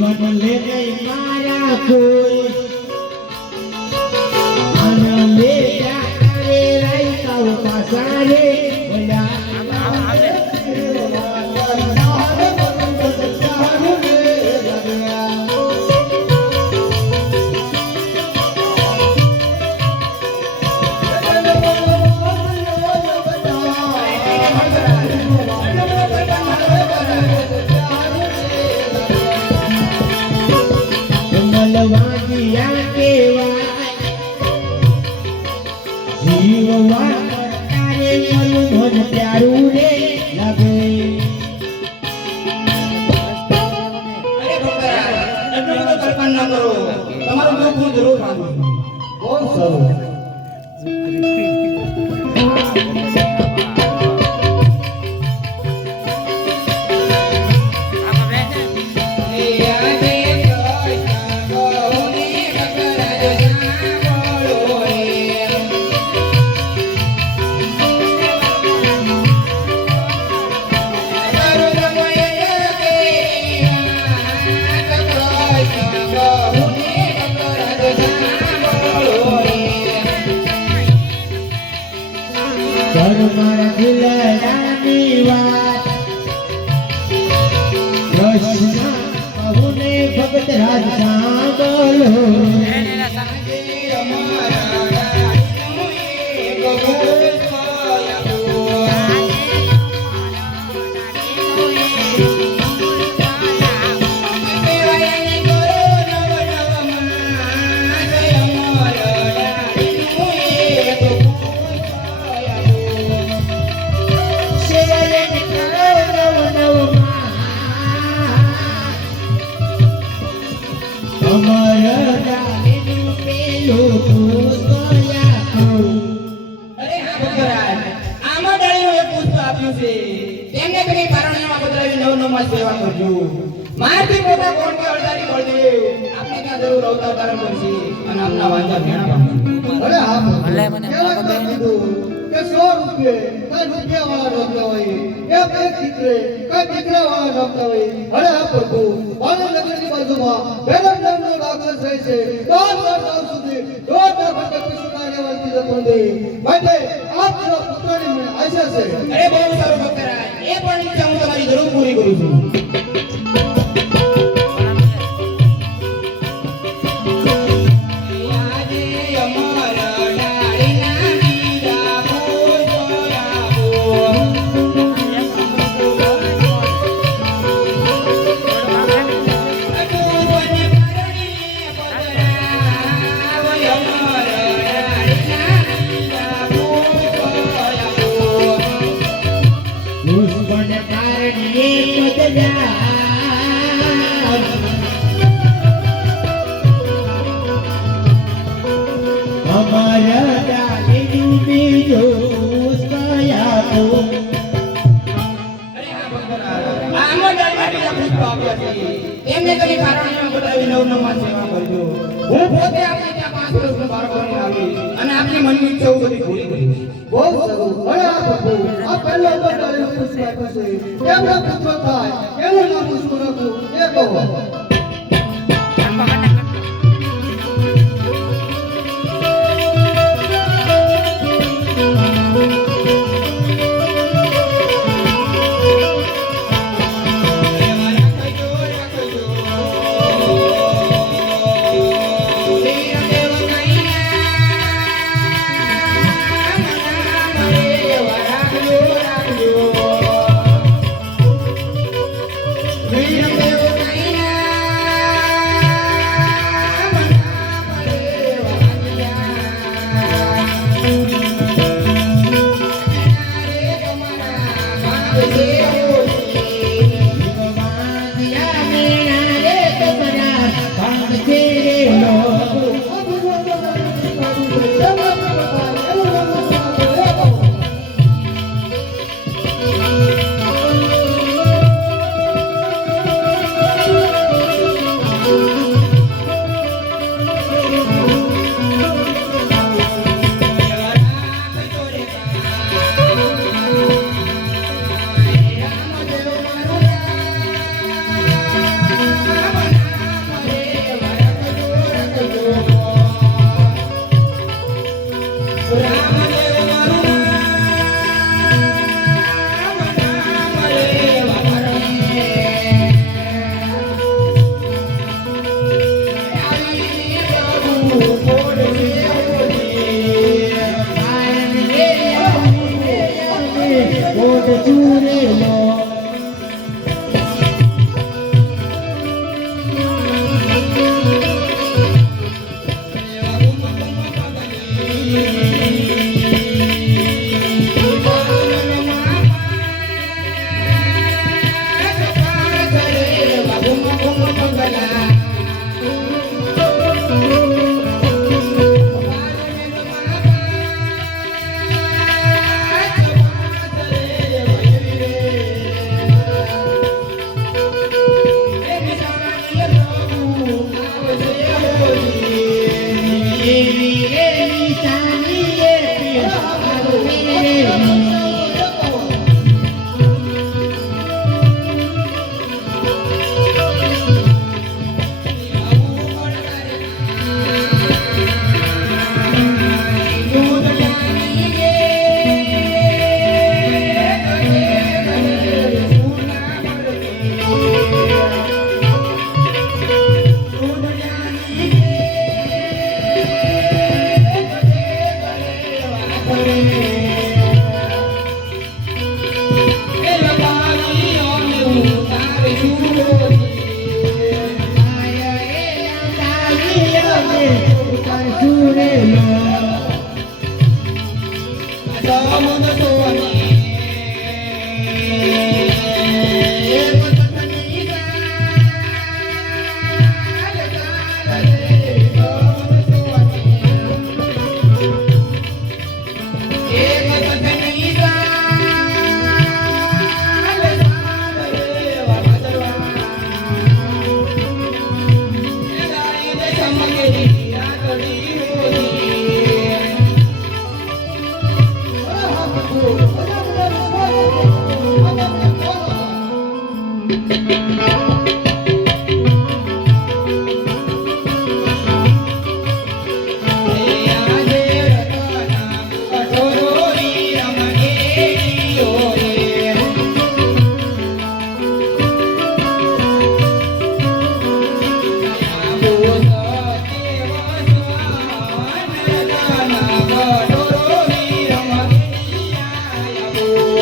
मन ले गई माया कोई आना ले जा रे रही का पासारे बोला मलवागिया के जीववा तारे मन भन प्यारू रे लगे अरे भक्तरा એટલું બધું કલ્પના ન કરો તમારું દુઃખ હું જરૂર માંગુ બહુ સારું મારા દિલડાની વાત કૃષ્ણ કહુને ભગત રાજ સાંભળો સેવા કરજો મારથી મોટા કોણ કે અડધારી બળદેવ આપણે ત્યાં જરૂર અવતાર ધારણ કરશે અને આપના વાંચા ભેણા પામશે અરે હા ભલે મને કીધું કે 100 રૂપિયા કઈ રૂપિયા વાળા રમતા હોય એક દીકરે કઈ દીકરા વાળા રમતા હોય અરે હા પ્રભુ વાનર નગરની બાજુમાં ભેરમ નામનો રાક્ષસ રહે છે 10 વર્ષ સુધી રોજ ભટક સુનાને વળતી જતો દે માટે આપ જેવા પુત્રની મને આશા છે અરે બહુ સારું ભક્તરા એ પણ ઈચ્છા હું તમારી જરૂર પૂરી કરું છું એમને તમે કારણમાં બતાવી નવમાં સેવા કરજો હું પોતે આપણે ત્યાં 5 વર્ષનો બાળક બની આવી અને આપની મનની ઈચ્છા બધી પૂરી કરી બહુ સારું હવે આ પ્રભુ આ પહેલો બતાવેલો પુષ્પ છે એમના પુત્ર થાય એનું નામ પુષ્પ રાખો એ કહો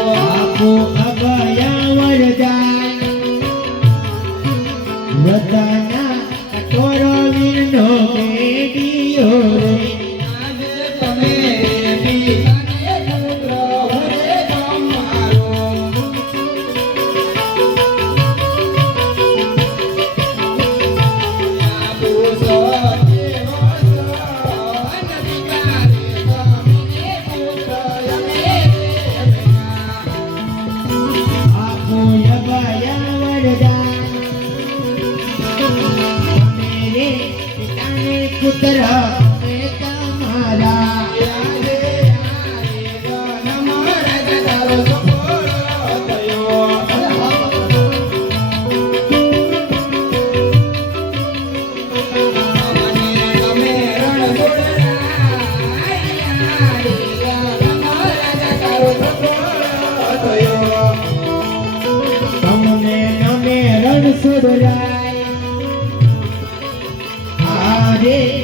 આપો અભયા વરદાન રતના કટોરો વીરનો બેટીયો રે આપો અભયા વરદાન મેરે પિતાને પુત્ર એ તમારા તમને નમે રણ છોડરાય આરે